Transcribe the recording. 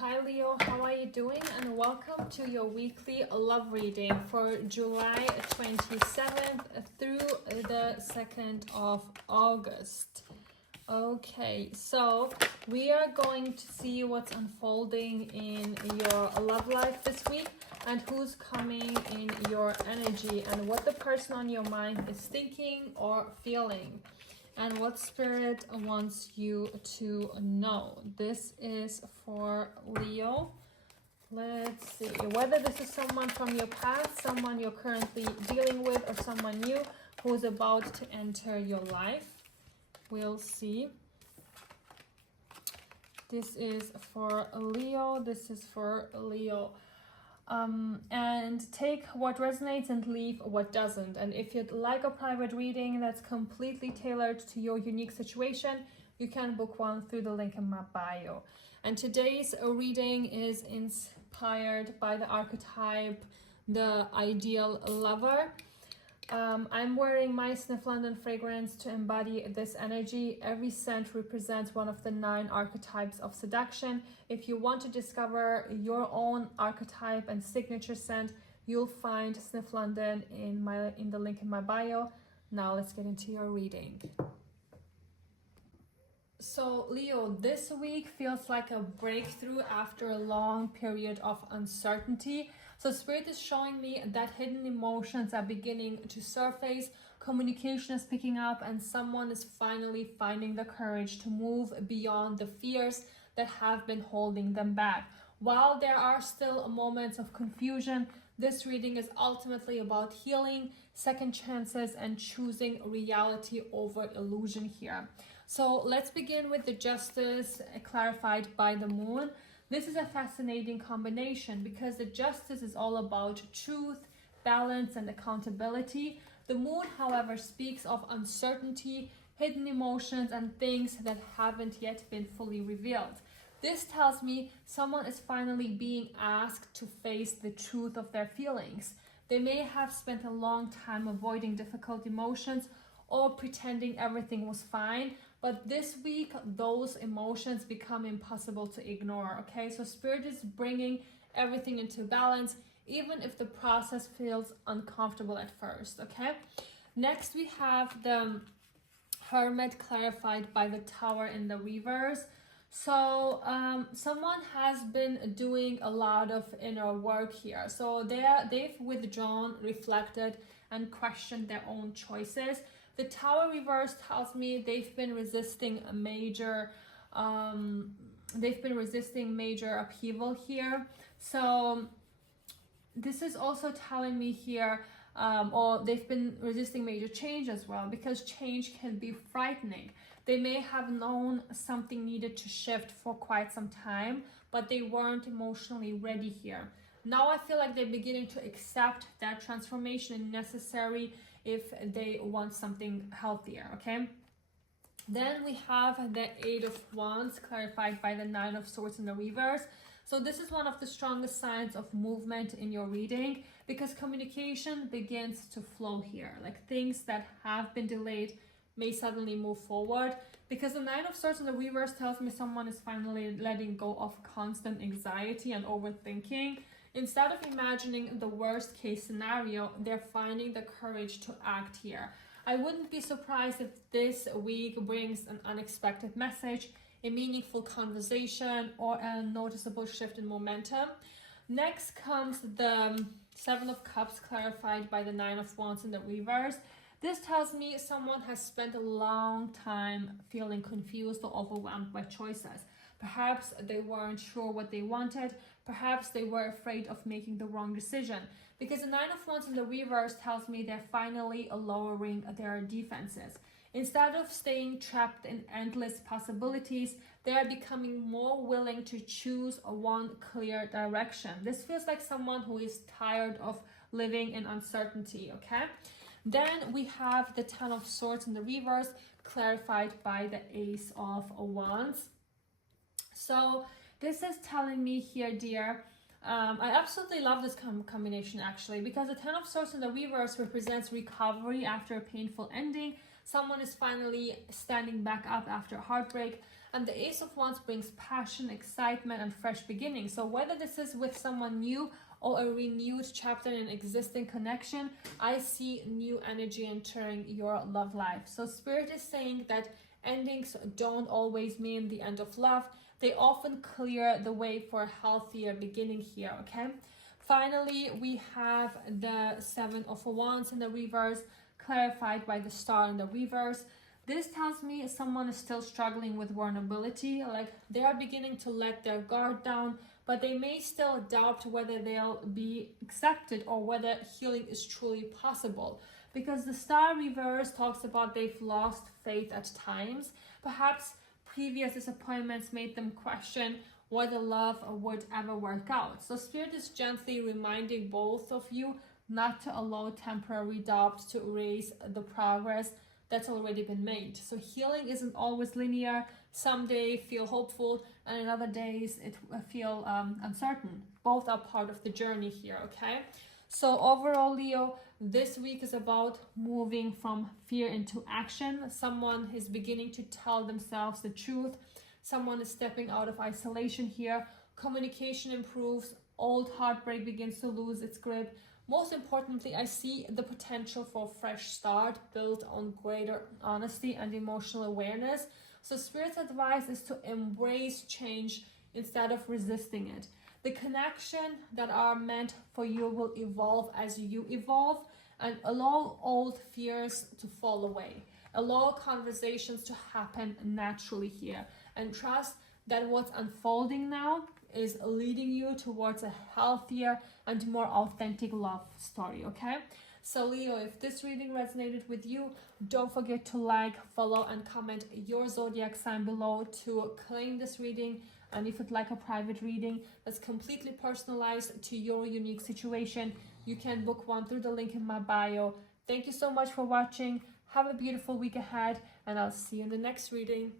Hi Leo, how are you doing? And welcome to your weekly love reading for July 27th through the 2nd of August. Okay, so we are going to see what's unfolding in your love life this week and who's coming in your energy and what the person on your mind is thinking or feeling and what spirit wants you to know. This is for Leo. Let's see whether this is someone from your past, someone you're currently dealing with, or someone new who is about to enter your life. We'll see. This is for Leo. This is for Leo. And take what resonates and leave what doesn't. And if you'd like a private reading that's completely tailored to your unique situation, you can book one through the link in my bio. And today's reading is inspired by the archetype, the ideal lover. I'm wearing my Sniff London fragrance to embody this energy. Every scent represents one of the 9 archetypes of seduction. If you want to discover your own archetype and signature scent, you'll find Sniff London in the link in my bio. Now let's get into your reading. So Leo, this week feels like a breakthrough after a long period of uncertainty. So Spirit is showing me that hidden emotions are beginning to surface, communication is picking up, and someone is finally finding the courage to move beyond the fears that have been holding them back. While there are still moments of confusion, this reading is ultimately about healing, second chances, and choosing reality over illusion here. So let's begin with the Justice clarified by the Moon. This is a fascinating combination because the Justice is all about truth, balance, and accountability. The Moon, however, speaks of uncertainty, hidden emotions, and things that haven't yet been fully revealed. This tells me someone is finally being asked to face the truth of their feelings. They may have spent a long time avoiding difficult emotions or pretending everything was fine, but this week those emotions become impossible to ignore. Okay, so Spirit is bringing everything into balance, even if the process feels uncomfortable at first. Okay, next we have the Hermit clarified by the Tower in the reverse. So someone has been doing a lot of inner work here. So they've withdrawn, reflected, and questioned their own choices. The Tower reverse tells me they've been resisting a major upheaval here. So this is also telling me here, or they've been resisting major change as well, because change can be frightening. They may have known something needed to shift for quite some time, but they weren't emotionally ready here. Now I feel like they're beginning to accept that transformation is necessary if they want something healthier, okay? Then we have the 8 of Wands clarified by the 9 of Swords in the reverse. So this is one of the strongest signs of movement in your reading because communication begins to flow here. Like things that have been delayed may suddenly move forward, because the 9 of Swords in the reverse tells me someone is finally letting go of constant anxiety and overthinking. Instead of imagining the worst case scenario, they're finding the courage to act here. I wouldn't be surprised if this week brings an unexpected message, a meaningful conversation, or a noticeable shift in momentum. Next comes the 7 of Cups clarified by the 9 of Wands in the reverse. This tells me someone has spent a long time feeling confused or overwhelmed by choices. Perhaps they weren't sure what they wanted. Perhaps they were afraid of making the wrong decision. Because the 9 of Wands in the reverse tells me they're finally lowering their defenses. Instead of staying trapped in endless possibilities, they are becoming more willing to choose one clear direction. This feels like someone who is tired of living in uncertainty, okay? Then we have the 10 of Swords in the reverse clarified by the Ace of Wands. So this is telling me here, dear, I absolutely love this combination actually, because the 10 of Swords in the reverse represents recovery after a painful ending. Someone is finally standing back up after heartbreak. And the Ace of Wands brings passion, excitement, and fresh beginnings. So whether this is with someone new or a renewed chapter in an existing connection, I see new energy entering your love life. So Spirit is saying that endings don't always mean the end of love. They often clear the way for a healthier beginning here, okay? Finally, we have the Seven of Wands in the reverse, clarified by the Star in the reverse. This tells me someone is still struggling with vulnerability, like they are beginning to let their guard down, but they may still doubt whether they'll be accepted or whether healing is truly possible. Because the Star reverse talks about they've lost faith at times. Perhaps previous disappointments made them question whether love would ever work out. So Spirit is gently reminding both of you not to allow temporary doubt to erase the progress that's already been made. So healing isn't always linear. Some days feel hopeful and in other days it feel uncertain. Both are part of the journey here, okay? So overall, Leo, this week is about moving from fear into action. Someone is beginning to tell themselves the truth. Someone is stepping out of isolation here. Communication improves. Old heartbreak begins to lose its grip. Most importantly, I see the potential for a fresh start built on greater honesty and emotional awareness. So Spirit's advice is to embrace change instead of resisting it. The connection that are meant for you will evolve as you evolve, and allow old fears to fall away. Allow conversations to happen naturally here, and trust that what's unfolding now is leading you towards a healthier and more authentic love story, okay? So Leo, if this reading resonated with you, don't forget to like, follow, and comment your zodiac sign below to claim this reading. And if you'd like a private reading that's completely personalized to your unique situation, you can book one through the link in my bio. Thank you so much for watching. Have a beautiful week ahead, and I'll see you in the next reading.